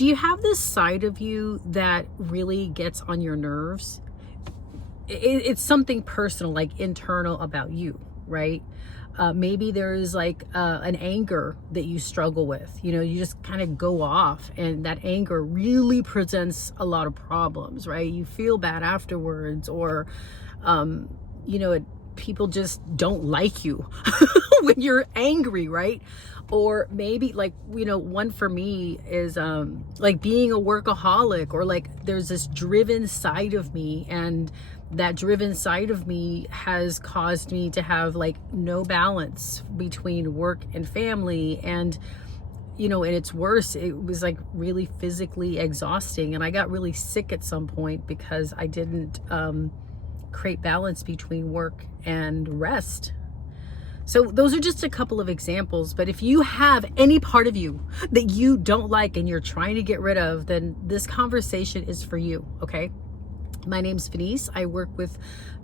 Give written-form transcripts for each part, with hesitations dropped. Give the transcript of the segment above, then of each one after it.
Do you have this side of you that really gets on your nerves? It's something personal, like internal about you, right? Maybe there's like an anger that you struggle with. You know, you just kind of go off, and that anger really presents a lot of problems, right? You feel bad afterwards, or, you know, people just don't like you when you're angry, right? Or maybe like, you know, one for me is like being a workaholic, or like there's this driven side of me, and that driven side of me has caused me to have like no balance between work and family. And, you know, and it's worse, it was like really physically exhausting, and I got really sick at some point because I didn't create balance between work and rest. So those are just a couple of examples, but if you have any part of you that you don't like and you're trying to get rid of, then this conversation is for you, okay? My name's Venice. I work with,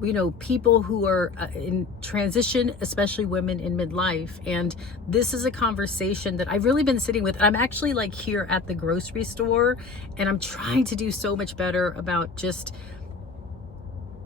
you know, people who are in transition, especially women in midlife. And this is a conversation that I've really been sitting with. I'm actually like here at the grocery store, and I'm trying to do so much better about just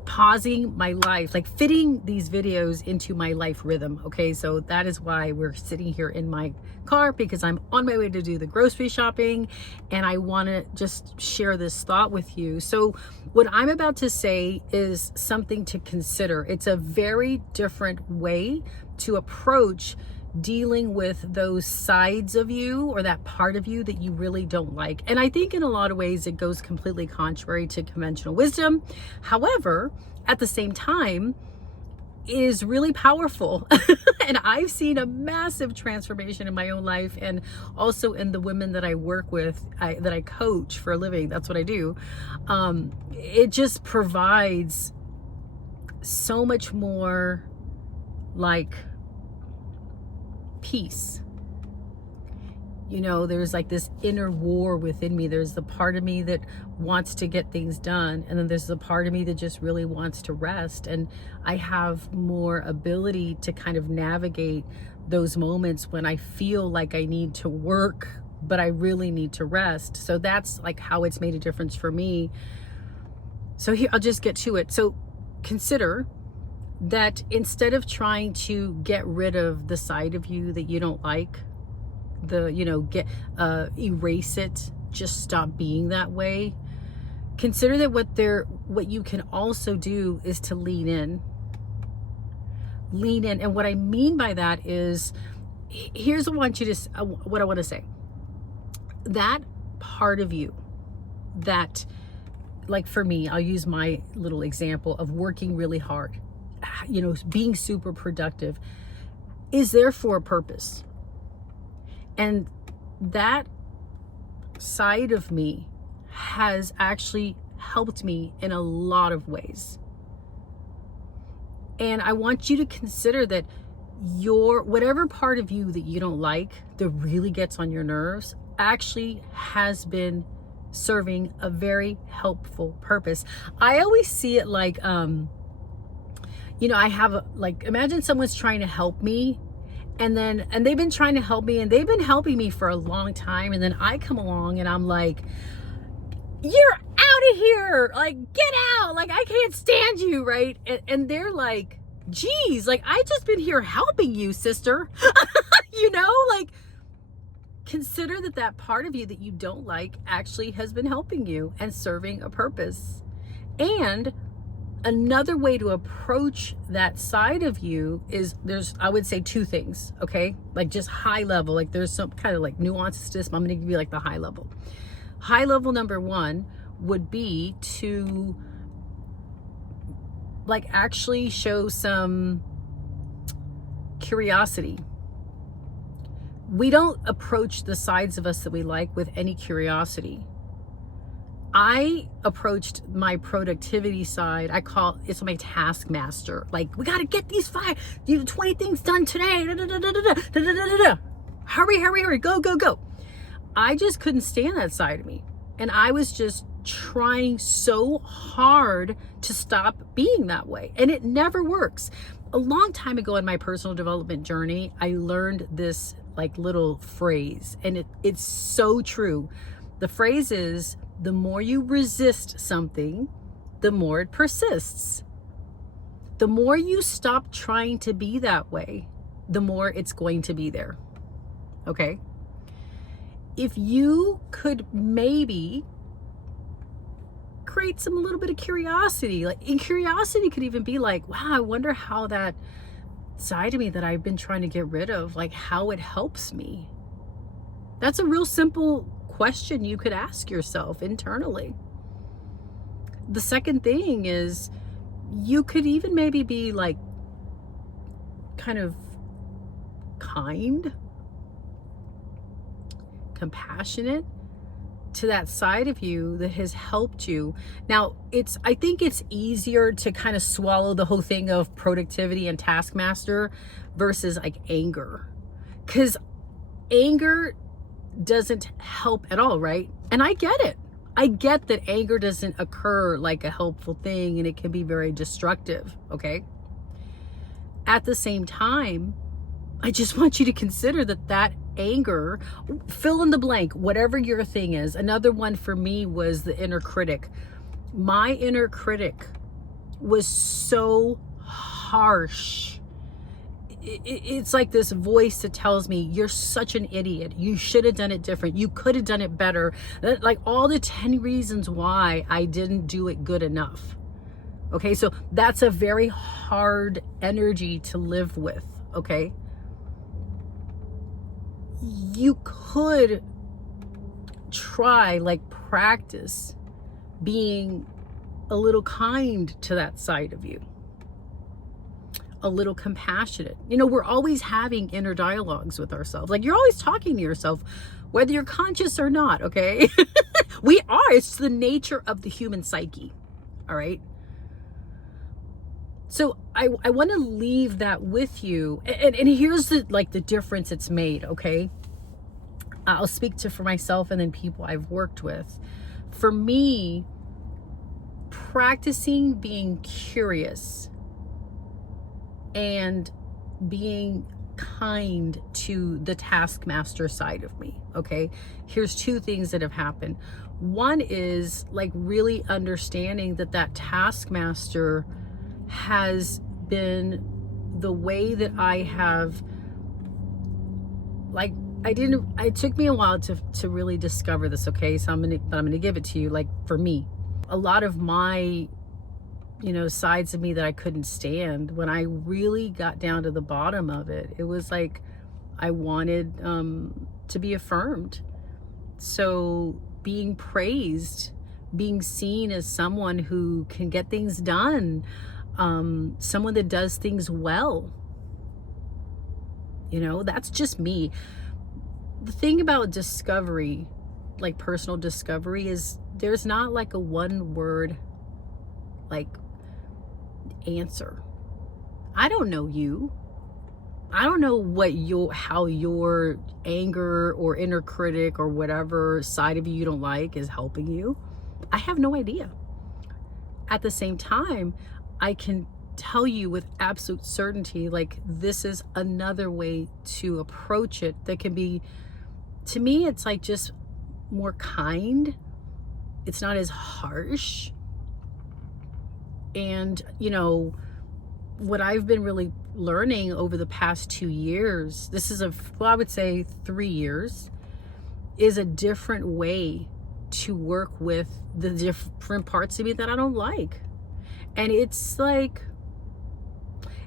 pausing my life, like fitting these videos into my life rhythm. Okay, so that is why we're sitting here in my car, because I'm on my way to do the grocery shopping, and I want to just share this thought with you. So what I'm about to say is something to consider. It's a very different way to approach dealing with those sides of you, or that part of you that you really don't like. And I think in a lot of ways it goes completely contrary to conventional wisdom. However, at the same time, it is really powerful. And I've seen a massive transformation in my own life, and also in the women that I work with, that I coach for a living. That's what I do. It just provides so much more like peace. You know, there's like this inner war within me. There's the part of me that wants to get things done, and then there's the part of me that just really wants to rest. And I have more ability to kind of navigate those moments when I feel like I need to work, but I really need to rest. So that's like how it's made a difference for me. So here, I'll just get to it. So consider that instead of trying to get rid of the side of you that you don't like, erase it, just stop being that way. Consider that what you can also do is to lean in. And what I mean by that is, here's what I want to say. That part of you that, like for me, I'll use my little example of working really hard, you know, being super productive, is there for a purpose. And that side of me has actually helped me in a lot of ways. And I want you to consider that whatever part of you that you don't like, that really gets on your nerves, actually has been serving a very helpful purpose. I always see it like, you know, imagine someone's trying to help me, and they've been trying to help me, and they've been helping me for a long time. And then I come along and I'm like, you're out of here. Like, get out. Like, I can't stand you. Right. And they're like, geez, like, I just been here helping you, sister. You know, like, consider that part of you that you don't like actually has been helping you and serving a purpose. And another way to approach that side of you is, I would say, two things, okay? Like, just high level, like there's some kind of like nuances to this, but I'm gonna give you like the high level. High level number one would be to like actually show some curiosity. We don't approach the sides of us that we like with any curiosity. I approached my productivity side. It's my taskmaster. Like, we got to get these 20 things done today. Hurry, go. I just couldn't stand that side of me. And I was just trying so hard to stop being that way. And it never works. A long time ago in my personal development journey, I learned this like little phrase, and it's so true. The phrase is, the more you resist something, the more it persists. The more you stop trying to be that way, the more it's going to be there. Okay? If you could maybe create some little bit of curiosity, and curiosity could even be like, wow, I wonder how that side of me that I've been trying to get rid of, like how it helps me. That's a real simple question you could ask yourself internally. The second thing is, you could even maybe be like kind of kind, compassionate to that side of you that has helped you. Now, I think it's easier to kind of swallow the whole thing of productivity and taskmaster versus like anger, because anger doesn't help at all, right? And I get it. I get that anger doesn't occur like a helpful thing, and it can be very destructive, okay? At the same time, I just want you to consider that anger, fill in the blank, whatever your thing is. Another one for me was the inner critic. My inner critic was so harsh. It's like this voice that tells me, you're such an idiot. You should have done it different. You could have done it better. Like all the 10 reasons why I didn't do it good enough. Okay, so that's a very hard energy to live with, okay? You could try, like practice being a little kind to that side of you. A little compassionate. You know, we're always having inner dialogues with ourselves. Like you're always talking to yourself, whether you're conscious or not, okay? We are. It's the nature of the human psyche, all right? So I want to leave that with you. And here's the difference it's made, okay? I'll speak for myself and then people I've worked with. For me, practicing being curious and being kind to the taskmaster side of me, okay? Here's two things that have happened. One is like really understanding that taskmaster has been the way that I have, like, it took me a while to really discover this, okay? So I'm gonna give it to you. Like for me, a lot of my sides of me that I couldn't stand, when I really got down to the bottom of it, it was like I wanted to be affirmed. So being praised, being seen as someone who can get things done, someone that does things well, that's just me. The thing about discovery, like personal discovery, is there's not like a one word like answer. I don't know you. I don't know how your anger or inner critic or whatever side of you don't like is helping you. I have no idea. At the same time, I can tell you with absolute certainty, like this is another way to approach it that can be, to me, it's like just more kind. It's not as harsh. And, what I've been really learning over the past 2 years, this is I would say 3 years, is a different way to work with the different parts of me that I don't like. And it's like,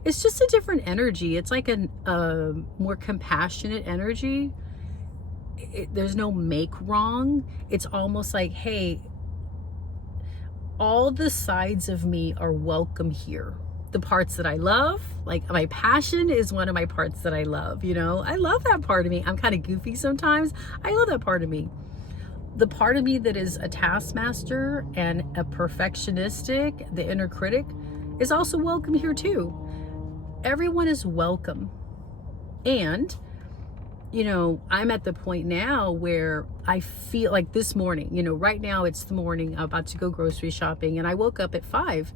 it's just a different energy. It's like a more compassionate energy. There's no make wrong. It's almost like, hey, all the sides of me are welcome here. The parts that I love, like my passion is one of my parts that I love, I love that part of me. I'm kind of goofy sometimes. I love that part of me. The part of me that is a taskmaster and a perfectionistic, the inner critic, is also welcome here too. Everyone is welcome. And I'm at the point now where I feel like this morning, right now it's the morning, I'm about to go grocery shopping, and I woke up at 5.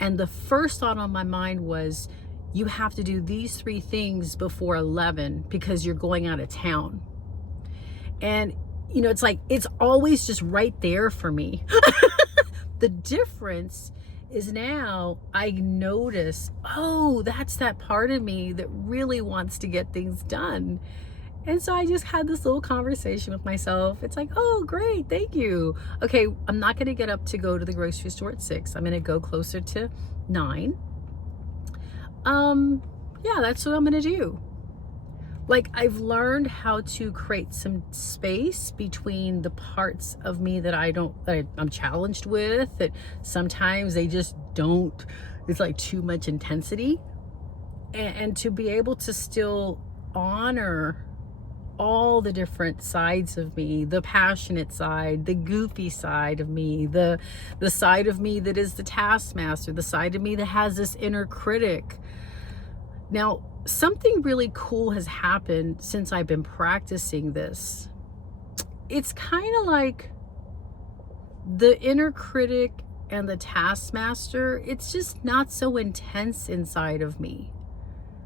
And the first thought on my mind was, you have to do these 3 things before 11 because you're going out of town. And, it's like, it's always just right there for me. The difference is now I notice, oh, that's that part of me that really wants to get things done. And so I just had this little conversation with myself. It's like, oh, great, thank you. Okay, I'm not gonna get up to go to the grocery store at 6. I'm gonna go closer to 9. Yeah, that's what I'm gonna do. Like, I've learned how to create some space between the parts of me that I'm challenged with, that sometimes they just don't, it's like too much intensity. And to be able to still honor all the different sides of me, the passionate side, the goofy side of me, the side of me that is the taskmaster, the side of me that has this inner critic. Now, something really cool has happened since I've been practicing this. It's kind of like the inner critic and the taskmaster, it's just not so intense inside of me.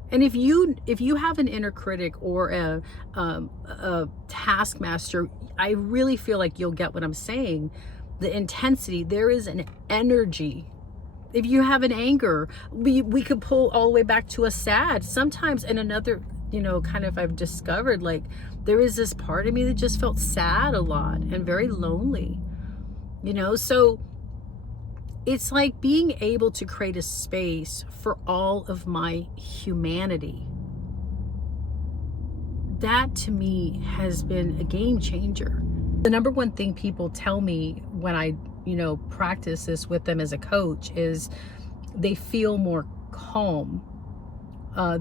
And if you have an inner critic or a taskmaster, I really feel like you'll get what I'm saying. The intensity, there is an energy. If you have an anger, we could pull all the way back to a sad. Sometimes in another, kind of, I've discovered, like, there is this part of me that just felt sad a lot and very lonely, so it's like being able to create a space for all of my humanity. That to me has been a game changer. The number one thing people tell me when I practice this with them as a coach is they feel more calm.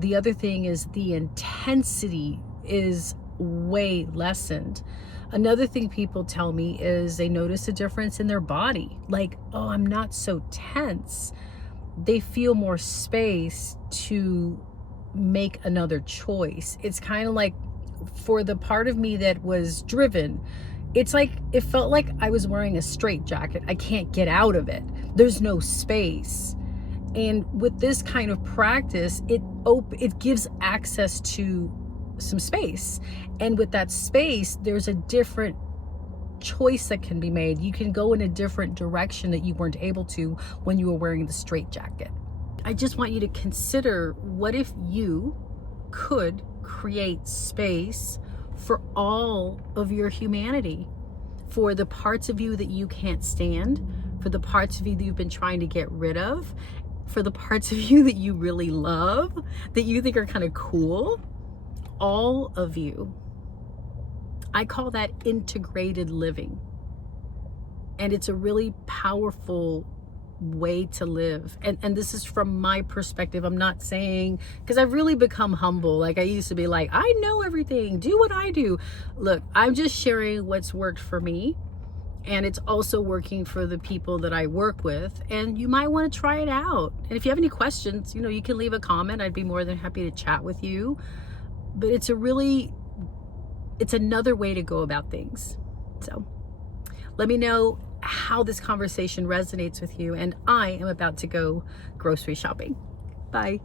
The other thing is the intensity is way lessened. Another thing people tell me is they notice a difference in their body. Like, oh, I'm not so tense. They feel more space to make another choice. It's kind of like, for the part of me that was driven, it's like, it felt like I was wearing a straitjacket. I can't get out of it. There's no space. And with this kind of practice, it gives access to some space. And with that space, there's a different choice that can be made. You can go in a different direction that you weren't able to when you were wearing the straitjacket. I just want you to consider, what if you could create space for all of your humanity, for the parts of you that you can't stand, for the parts of you that you've been trying to get rid of, for the parts of you that you really love, that you think are kind of cool, all of you. I call that integrated living. And it's a really powerful way to live. And this is from my perspective. I'm not saying, because I've really become humble. Like, I used to be like, I know everything, do what I do. Look, I'm just sharing what's worked for me. And it's also working for the people that I work with. And you might want to try it out. And if you have any questions, you can leave a comment. I'd be more than happy to chat with you. But it's another way to go about things. So let me know how this conversation resonates with you. And I am about to go grocery shopping. Bye.